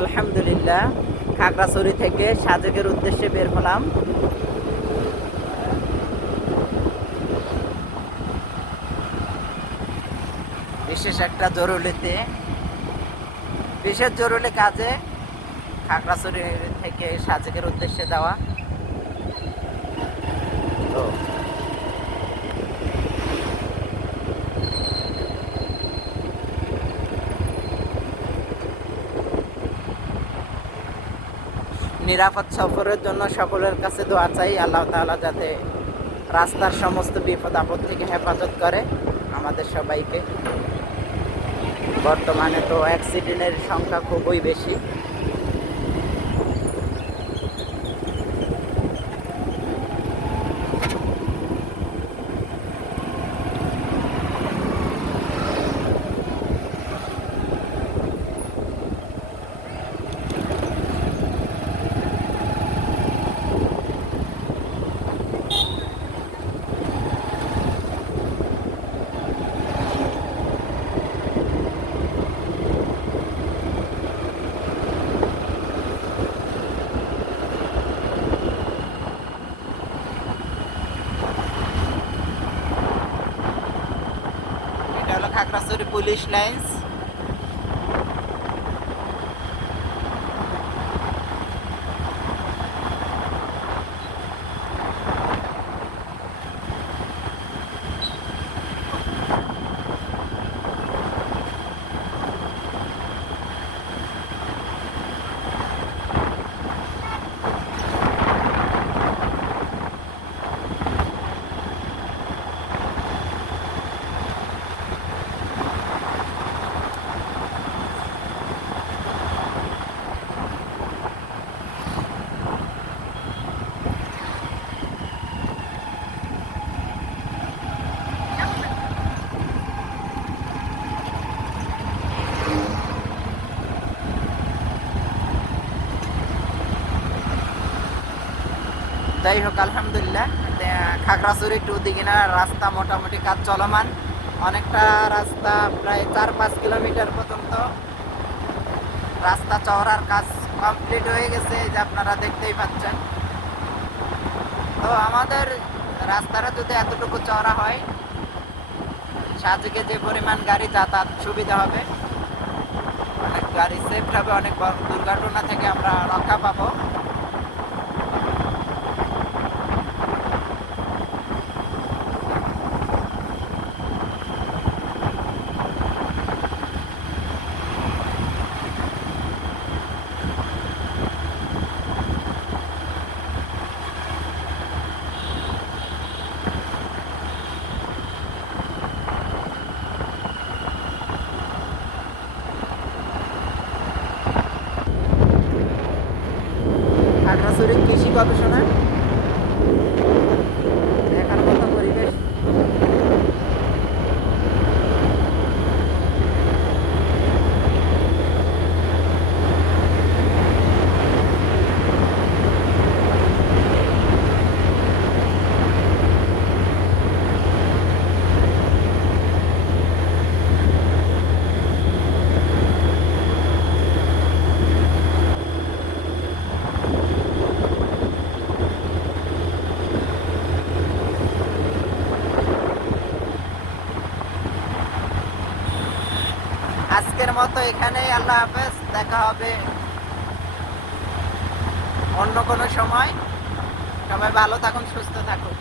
আলহামদুলিল্লাহ, খাগড়াছড়ি থেকে সাজেকের উদ্দেশ্যে বের হলাম। বিশেষ একটা বিশেষ জরুরি কাজে খাগড়াছড়ি থেকে সাজেকের উদ্দেশ্যে যাওয়া। তো নিরাপদ সফরের জন্য সকলের কাছে দোয়া চাই, আল্লাহ তাআলা যাতে রাস্তার সমস্ত বিপদ আপদ থেকে হেফাজত করে আমাদের সবাইকে। বর্তমানে তো অ্যাক্সিডেন্টের সংখ্যা খুবই বেশি। এটা হলো খাগড়াছড়ি পুলিশ লাইন্স। যাই হোক, আলহামদুলিল্লাহ, খাগড়াছড়ি টু দিঘিনার রাস্তা মোটামুটি কাজ চলমান। অনেকটা রাস্তা, প্রায় 4-5 কিলোমিটার পর্যন্ত রাস্তা চওড়ার কাজ কমপ্লিট হয়ে গেছে, এই যে আপনারা দেখতেই পাচ্ছেন। তো আমাদের রাস্তাটা যদি এতটুকু চওড়া হয়, সাজেকে যে পরিমাণ গাড়ি যাতায়াত সুবিধা হবে, অনেক গাড়ি সেফ হবে, অনেক দুর্ঘটনা থেকে আমরা রক্ষা পাবো। খাগড়াছড়ি কৃষি গবেষণা দেখার মতো পরিবেশ। আজকের মতো এখানেই, আল্লাহ হাফেজ। দেখা হবে অন্য কোনো সময়। সবাই ভালো থাকুন, সুস্থ থাকুন।